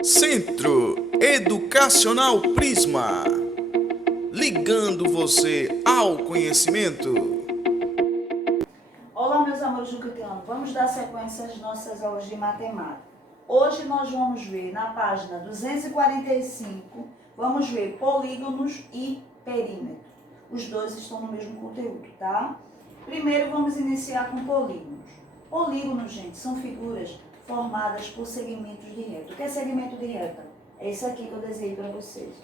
Centro Educacional Prisma, ligando você ao conhecimento. Olá, meus amores juquitianos, vamos dar sequência às nossas aulas de matemática. Hoje nós vamos ver na página 245, vamos ver polígonos e perímetro. Os dois estão no mesmo conteúdo, tá? Primeiro vamos iniciar com polígonos. Polígonos, gente, são figuras formadas por segmentos de reta. O que é segmento de reta? É isso aqui que eu desenhei para vocês.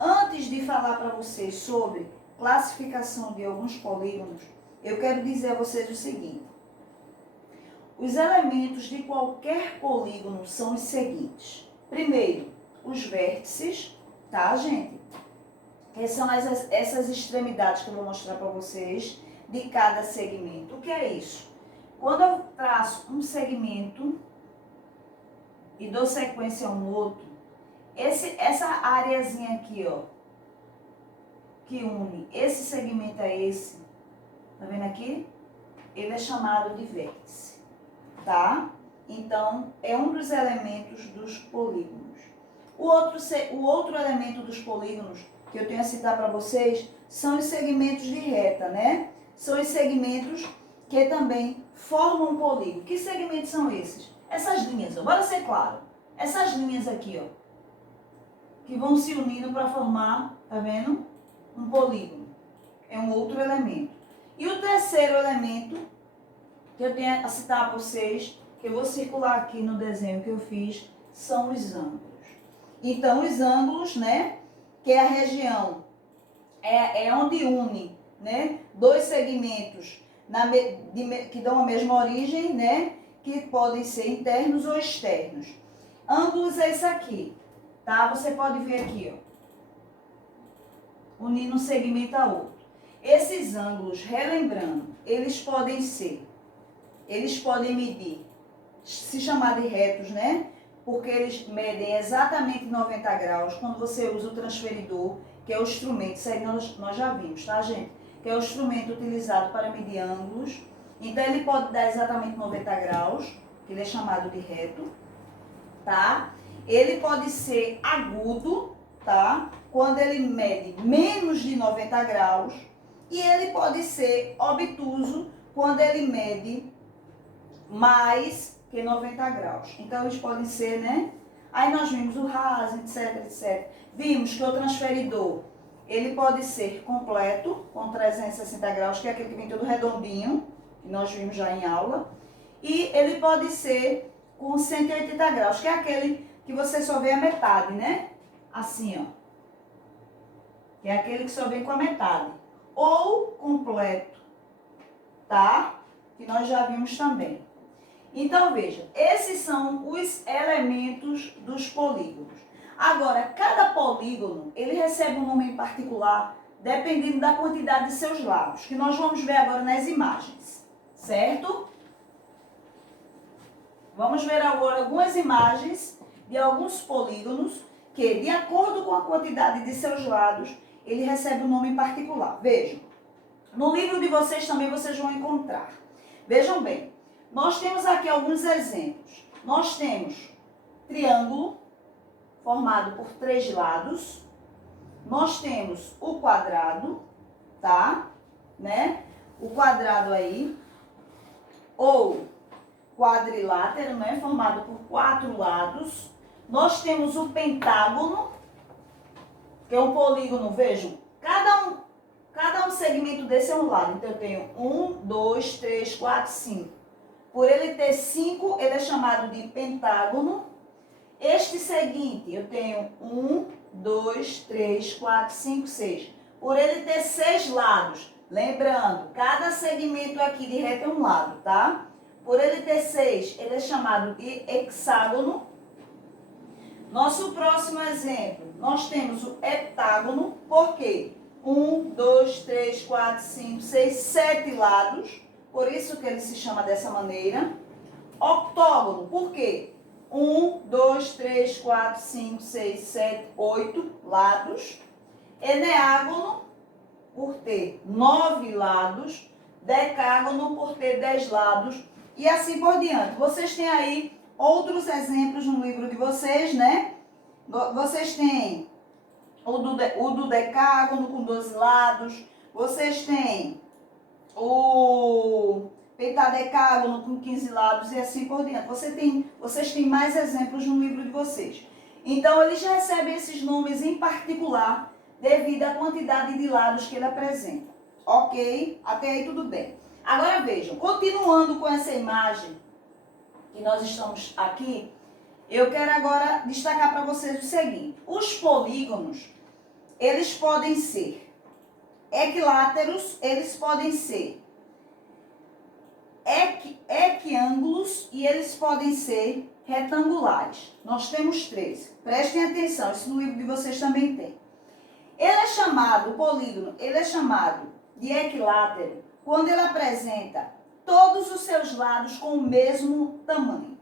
Antes de falar para vocês sobre classificação de alguns polígonos, eu quero dizer a vocês o seguinte. Os elementos de qualquer polígono são os seguintes. Primeiro, os vértices, tá, gente? Que são essas extremidades que eu vou mostrar para vocês de cada segmento. O que é isso? Quando eu traço um segmento e dou sequência a um outro, essa areazinha aqui, ó, que une esse segmento a esse, tá vendo aqui? Ele é chamado de vértice, tá? Então, é um dos elementos dos polígonos. O outro elemento dos polígonos que eu tenho a citar para vocês são os segmentos de reta, né? São os segmentos que também formam um polígono. Que segmentos são esses? Essas linhas, ó, bora ser claro. Essas linhas aqui, ó, que vão se unindo para formar, tá vendo? Um polígono. É um outro elemento. E o terceiro elemento que eu tenho a citar para vocês, que eu vou circular aqui no desenho que eu fiz, são os ângulos. Então, os ângulos, né, que é a região, é onde une, né, dois segmentos que dão a mesma origem, né, que podem ser internos ou externos. Ângulos é isso aqui, tá? Você pode ver aqui, ó, unindo um segmento a outro. Esses ângulos, relembrando, eles podem medir, se chamar de retos, né? Porque eles medem exatamente 90 graus quando você usa o transferidor, que é o instrumento, isso aí nós já vimos, tá, gente? Que é o instrumento utilizado para medir ângulos. Então, ele pode dar exatamente 90 graus, que ele é chamado de reto, tá? Ele pode ser agudo, tá? Quando ele mede menos de 90 graus. E ele pode ser obtuso quando ele mede mais que 90 graus. Então, eles podem ser, né? Aí nós vimos o raso, etc, etc. Vimos que o transferidor, ele pode ser completo, com 360 graus, que é aquele que vem todo redondinho, que nós vimos já em aula. E ele pode ser com 180 graus, que é aquele que você só vê a metade, né? Assim, ó. Que é aquele que só vem com a metade. Ou completo, tá? Que nós já vimos também. Então, veja, esses são os elementos dos polígonos. Agora, cada polígono, ele recebe um nome em particular, dependendo da quantidade de seus lados, que nós vamos ver agora nas imagens, certo? Vamos ver agora algumas imagens de alguns polígonos que, de acordo com a quantidade de seus lados, ele recebe um nome em particular. Vejam, no livro de vocês também vocês vão encontrar. Vejam bem, nós temos aqui alguns exemplos. Nós temos triângulo, formado por 3 lados. Nós temos o quadrado, tá? Né? O quadrado aí, ou quadrilátero, né? Formado por 4 lados. Nós temos o pentágono, que é um polígono, vejam, cada um segmento desse é um lado. Então, eu tenho 1, 2, 3, 4, 5. Por ele ter 5, ele é chamado de pentágono. Este seguinte, eu tenho 1, 2, 3, 4, 5, 6. Por ele ter 6 lados, lembrando, cada segmento aqui de reta é um lado, tá? Por ele ter 6, ele é chamado de hexágono. Nosso próximo exemplo, nós temos o heptágono, por quê? 1, 2, 3, 4, 5, 6, 7 lados, por isso que ele se chama dessa maneira. Octógono, por quê? 1, 2, 3, 4, 5, 6, 7, 8 lados. Eneágono, por ter 9 lados. Decágono, por ter 10 lados. E assim por diante. Vocês têm aí outros exemplos no livro de vocês, né? Vocês têm o do decágono com 12 lados. Vocês têm o pentadecágono com 15 lados e assim por diante. Vocês têm mais exemplos no livro de vocês. Então, eles recebem esses nomes em particular devido à quantidade de lados que ele apresenta. Ok? Até aí tudo bem. Agora vejam, continuando com essa imagem que nós estamos aqui, eu quero agora destacar para vocês o seguinte. Os polígonos, eles podem ser equiláteros, eles podem ser equiângulos e eles podem ser retangulares. Nós temos 3. Prestem atenção, isso no livro de vocês também tem. O polígono, ele é chamado de equilátero quando ele apresenta todos os seus lados com o mesmo tamanho.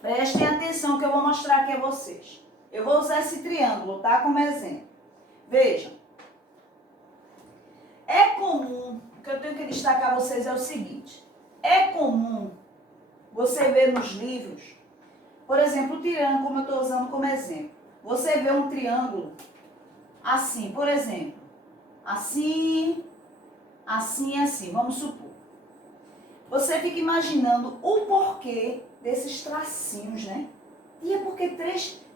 Prestem atenção que eu vou mostrar aqui a vocês. Eu vou usar esse triângulo, tá? Como exemplo. Vejam. É comum, o que eu tenho que destacar a vocês é o seguinte. É comum você ver nos livros, por exemplo, o triângulo, como eu estou usando como exemplo. Você vê um triângulo assim, por exemplo. Assim, assim, assim. Vamos supor. Você fica imaginando o porquê desses tracinhos, né? E é porque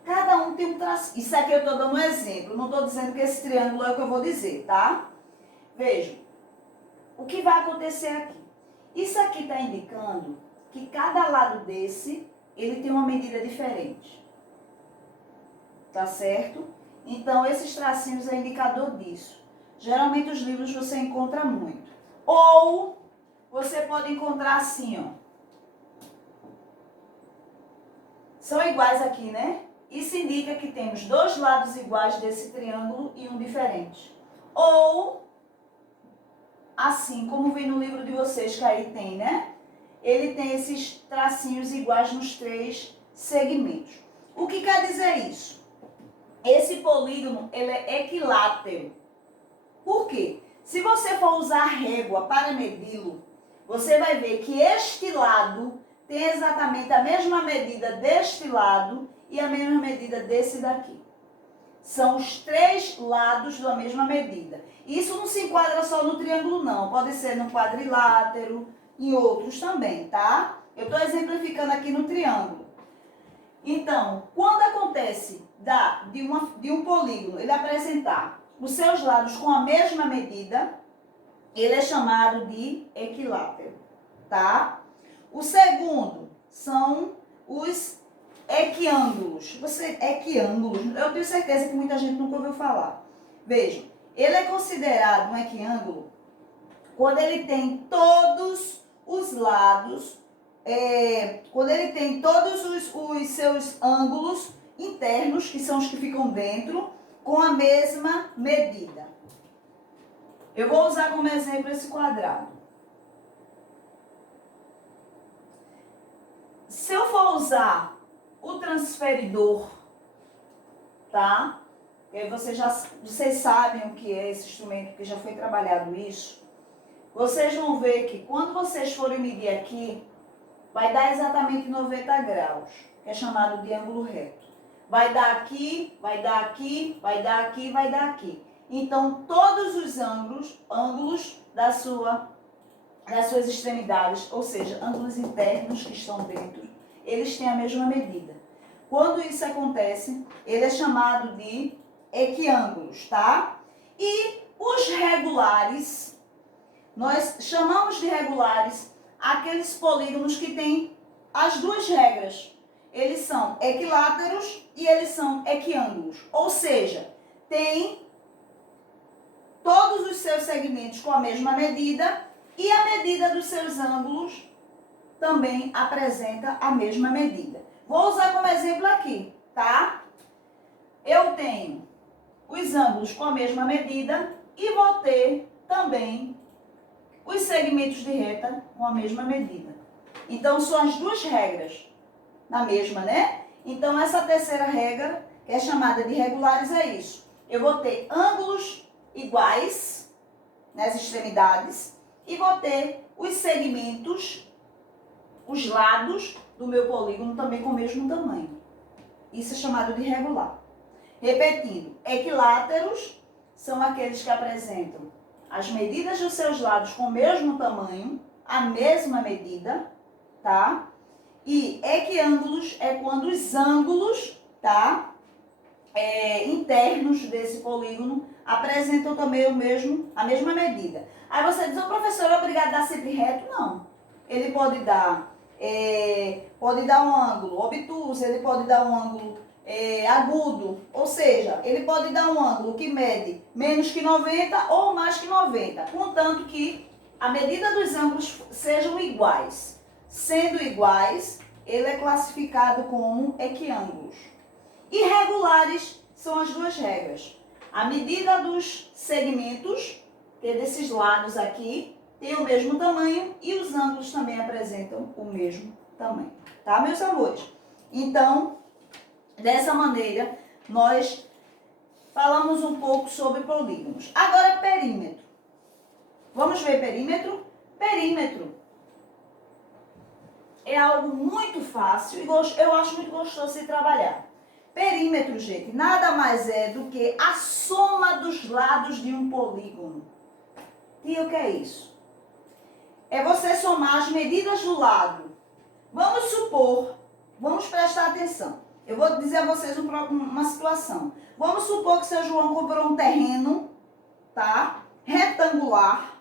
cada um tem um tracinho. Isso aqui eu estou dando um exemplo. Não estou dizendo que esse triângulo é o que eu vou dizer, tá? Vejam, o que vai acontecer aqui? Isso aqui está indicando que cada lado desse, ele tem uma medida diferente. Tá certo? Então, esses tracinhos é indicador disso. Geralmente, os livros você encontra muito. Ou, você pode encontrar assim, ó. São iguais aqui, né? Isso indica que temos 2 lados iguais desse triângulo e um diferente. Ou, assim como vem no livro de vocês, que aí tem, né? Ele tem esses tracinhos iguais nos 3 segmentos. O que quer dizer isso? Esse polígono, ele é equilátero. Por quê? Se você for usar régua para medi-lo, você vai ver que este lado tem exatamente a mesma medida deste lado e a mesma medida desse daqui. São os 3 lados da mesma medida. Isso não se enquadra só no triângulo, não. Pode ser no quadrilátero e outros também, tá? Eu estou exemplificando aqui no triângulo. Então, quando acontece de um polígono ele apresentar os seus lados com a mesma medida, ele é chamado de equilátero, tá? O segundo são os equiângulos. Equiângulos, eu tenho certeza que muita gente nunca ouviu falar. Vejam, ele é considerado um equiângulo quando ele tem todos os lados, quando ele tem todos os seus ângulos internos, que são os que ficam dentro, com a mesma medida. Eu vou usar como exemplo esse quadrado. Se eu for usar o transferidor, tá? Vocês sabem o que é esse instrumento, porque já foi trabalhado isso. Vocês vão ver que quando vocês forem medir aqui, vai dar exatamente 90 graus, que é chamado de ângulo reto. Vai dar aqui, vai dar aqui, vai dar aqui, vai dar aqui. Então, todos os ângulos das suas extremidades, ou seja, ângulos internos que estão dentro, eles têm a mesma medida. Quando isso acontece, ele é chamado de equiângulos, tá? E os regulares, nós chamamos de regulares aqueles polígonos que têm as 2 regras. Eles são equiláteros e eles são equiângulos. Ou seja, tem todos os seus segmentos com a mesma medida e a medida dos seus ângulos também apresenta a mesma medida. Vou usar como exemplo aqui, tá? Eu tenho os ângulos com a mesma medida e vou ter também os segmentos de reta com a mesma medida. Então, são as duas regras na mesma, né? Então, essa terceira regra, que é chamada de regulares, é isso. Eu vou ter ângulos iguais nas extremidades e vou ter os segmentos, os lados do meu polígono também com o mesmo tamanho. Isso é chamado de regular. Repetindo, equiláteros são aqueles que apresentam as medidas dos seus lados com o mesmo tamanho, a mesma medida, tá? E equiângulos é quando os ângulos, tá? Internos desse polígono apresentam também a mesma medida. Aí você diz, o professor é obrigado a dar sempre reto? Não. Ele pode dar um ângulo obtuso, ele pode dar um ângulo agudo, ou seja, ele pode dar um ângulo que mede menos que 90 ou mais que 90, contanto que a medida dos ângulos sejam iguais. Sendo iguais, ele é classificado como equiângulos. Irregulares são as duas regras. A medida dos segmentos, que é desses lados aqui, tem o mesmo tamanho e os ângulos também apresentam o mesmo tamanho. Tá, meus amores? Então, dessa maneira, nós falamos um pouco sobre polígonos. Agora, perímetro. Vamos ver perímetro? Perímetro é algo muito fácil e eu acho muito gostoso de trabalhar. Perímetro, gente, nada mais é do que a soma dos lados de um polígono. E o que é isso? É você somar as medidas do lado. Vamos supor, vamos prestar atenção. Eu vou dizer a vocês uma situação. Vamos supor que o seu João comprou um terreno, tá? Retangular,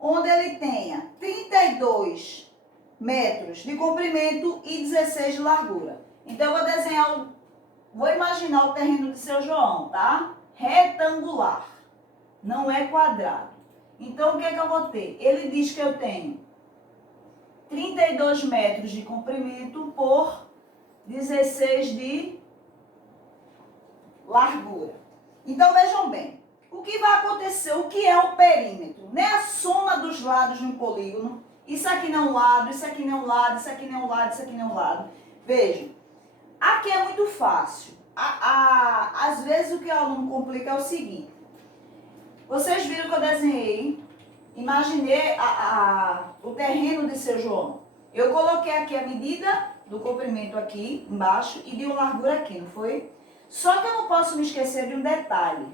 onde ele tenha 32 metros de comprimento e 16 de largura. Então, eu vou desenhar, vou imaginar o terreno de seu João, tá? Retangular, não é quadrado. Então, o que é que eu vou ter? Ele diz que eu tenho 32 metros de comprimento por 16 de largura. Então, vejam bem, o que vai acontecer? O que é o perímetro? Não é a soma dos lados de um polígono. Isso aqui não é um lado, isso aqui não é um lado, isso aqui não é um lado, isso aqui não é um lado. Vejam, aqui é muito fácil. Às vezes, o que o aluno complica é o seguinte. Vocês viram que eu desenhei, imaginei o terreno de seu João. Eu coloquei aqui a medida do comprimento aqui embaixo e de uma largura aqui, não foi? Só que eu não posso me esquecer de um detalhe.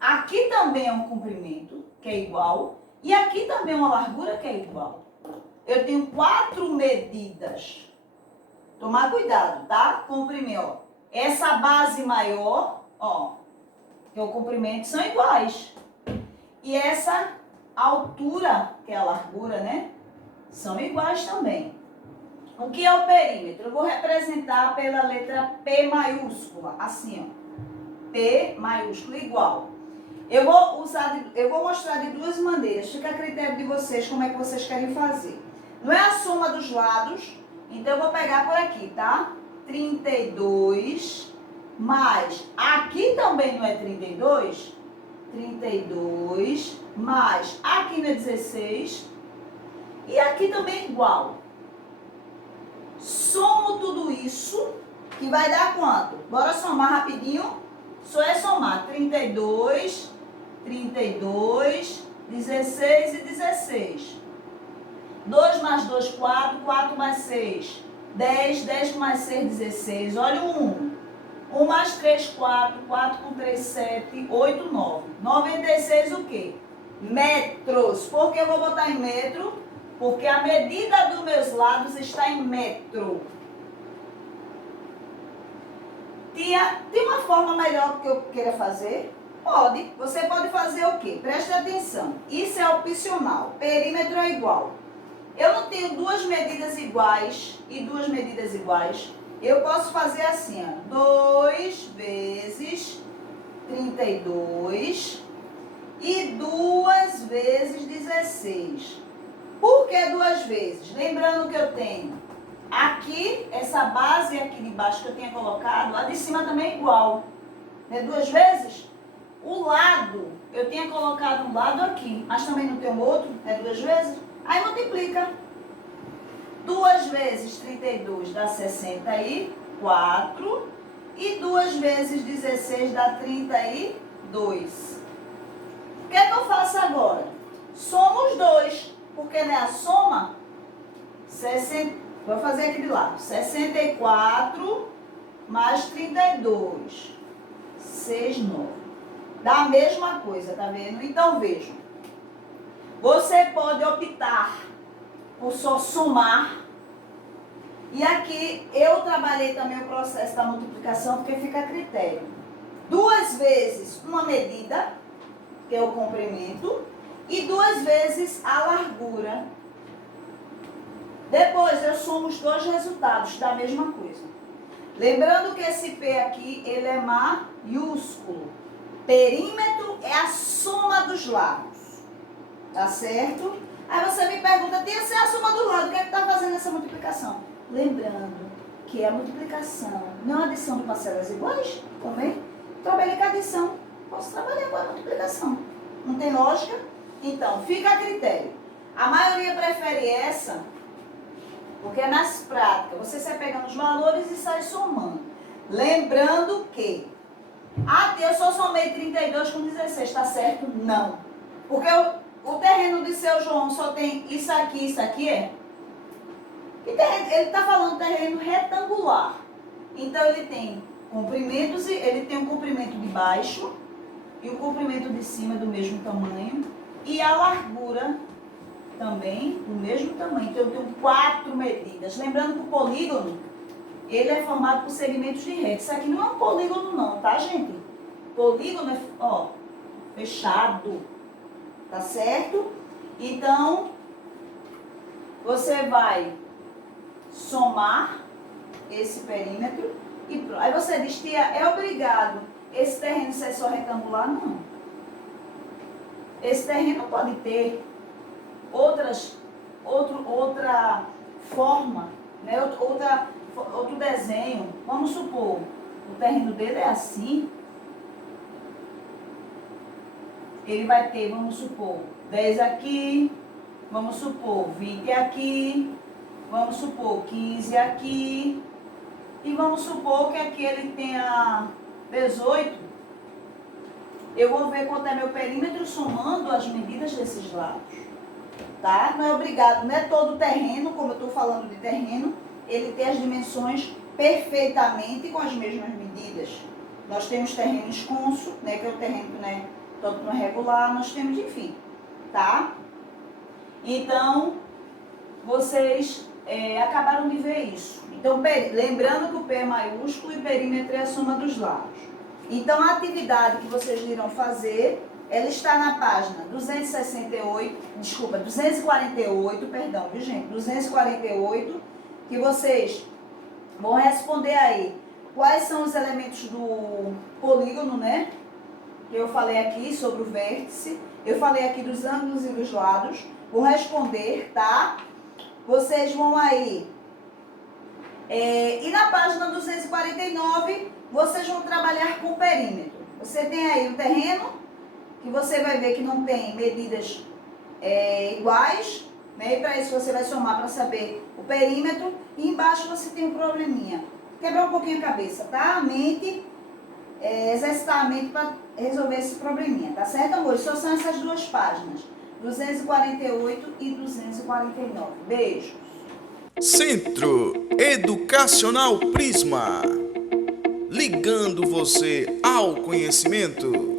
Aqui também é um comprimento, que é igual, e aqui também é uma largura que é igual. Eu tenho 4 medidas. Tomar cuidado, tá? Comprimento, ó. Essa base maior, ó, que é o comprimento, são iguais. E essa altura, que é a largura, né? São iguais também. O que é o perímetro? Eu vou representar pela letra P maiúscula, assim, ó. P maiúsculo igual. Eu vou mostrar de duas maneiras. Fica a critério de vocês como é que vocês querem fazer. Não é a soma dos lados, então eu vou pegar por aqui, tá? 32 mais, aqui também não é 32? 32 mais, aqui não é 16? E aqui também é igual. Somo tudo isso, que vai dar quanto? Bora somar rapidinho. Só é somar 32, 16 e 16. 2 mais 2, 4, 4 mais 6, 10, 10 mais 6, 16. Olha o 1. 1 mais 3, 4, 4 com 3, 7, 8, 9. 96 o quê? Metros. Por que eu vou botar em metro? Porque a medida dos meus lados está em metro. Tem uma forma melhor que eu queira fazer? Pode. Você pode fazer o quê? Preste atenção. Isso é opcional. Perímetro é igual. Eu não tenho duas medidas iguais e duas medidas iguais. Eu posso fazer assim, ó. 2 vezes 32 e 2 vezes 16. Por que 2 vezes? Lembrando que eu tenho aqui, essa base aqui de baixo que eu tinha colocado, a de cima também é igual. Né? 2 vezes? O lado, eu tinha colocado um lado aqui, mas também não tem um outro, né? 2 vezes? Aí multiplica. 2 vezes 32 dá 64. E 2 vezes 16 dá 32. O que é que eu faço agora? Soma os dois. Porque não é a soma? Vou fazer aqui de lado. 64 mais 32. 69. Dá a mesma coisa, tá vendo? Então, vejam. Você pode optar por só somar. E aqui eu trabalhei também o processo da multiplicação, porque fica a critério. 2 vezes uma medida, que é o comprimento, e 2 vezes a largura. Depois eu somo os dois resultados da mesma coisa. Lembrando que esse P aqui, ele é maiúsculo. Perímetro é a soma dos lados. Tá certo? Aí você me pergunta, tem que ser a soma do lado, o que é que está fazendo essa multiplicação? Lembrando que a multiplicação não é a adição de parcelas iguais, também. Trabalhei com a adição, posso trabalhar com a multiplicação. Não tem lógica? Então, fica a critério. A maioria prefere essa, porque é mais prática. Você sai pegando os valores e sai somando. Lembrando que, eu só somei 32 com 16, tá certo? Não. Porque o terreno de seu João só tem isso aqui, é? Ele está falando terreno retangular. Então, ele tem comprimentos, ele tem um comprimento de baixo e o comprimento de cima do mesmo tamanho. E a largura também do mesmo tamanho. Então, eu tenho 4 medidas. Lembrando que o polígono, ele é formado por segmentos de reta. Isso aqui não é um polígono não, tá, gente? Polígono é, fechado. Tá certo? Então, você vai somar esse perímetro e pronto. Aí você diz, tia, é obrigado esse terreno ser só retangular? Não. Esse terreno pode ter outra forma, né? Outro desenho. Vamos supor, o terreno dele é assim. Ele vai ter, vamos supor, 10 aqui, vamos supor, 20 aqui, vamos supor, 15 aqui, e vamos supor que aqui ele tenha 18. Eu vou ver quanto é meu perímetro somando as medidas desses lados, tá? Não é obrigado, não é todo terreno, como eu estou falando de terreno, ele tem as dimensões perfeitamente com as mesmas medidas. Nós temos terreno esconso, né, que é o terreno, né, tanto no regular, nós temos, enfim, tá? Então, vocês acabaram de ver isso. Então, lembrando que o P é maiúsculo e perímetro é a soma dos lados. Então, a atividade que vocês irão fazer, ela está na página 248, perdão, viu, gente? 248, que vocês vão responder aí quais são os elementos do polígono, né? Que eu falei aqui sobre o vértice, eu falei aqui dos ângulos e dos lados, vão responder, tá? Vocês vão aí, e na página 249, vocês vão trabalhar com o perímetro. Você tem aí o terreno, que você vai ver que não tem medidas iguais, né? E para isso você vai somar para saber o perímetro, e embaixo você tem um probleminha. Quebrar um pouquinho a cabeça, tá? A mente, exercitar a mente para resolver esse probleminha, tá certo, amor? Só são essas duas páginas, 248 e 249. Beijos. Centro Educacional Prisma. Ligando você ao conhecimento.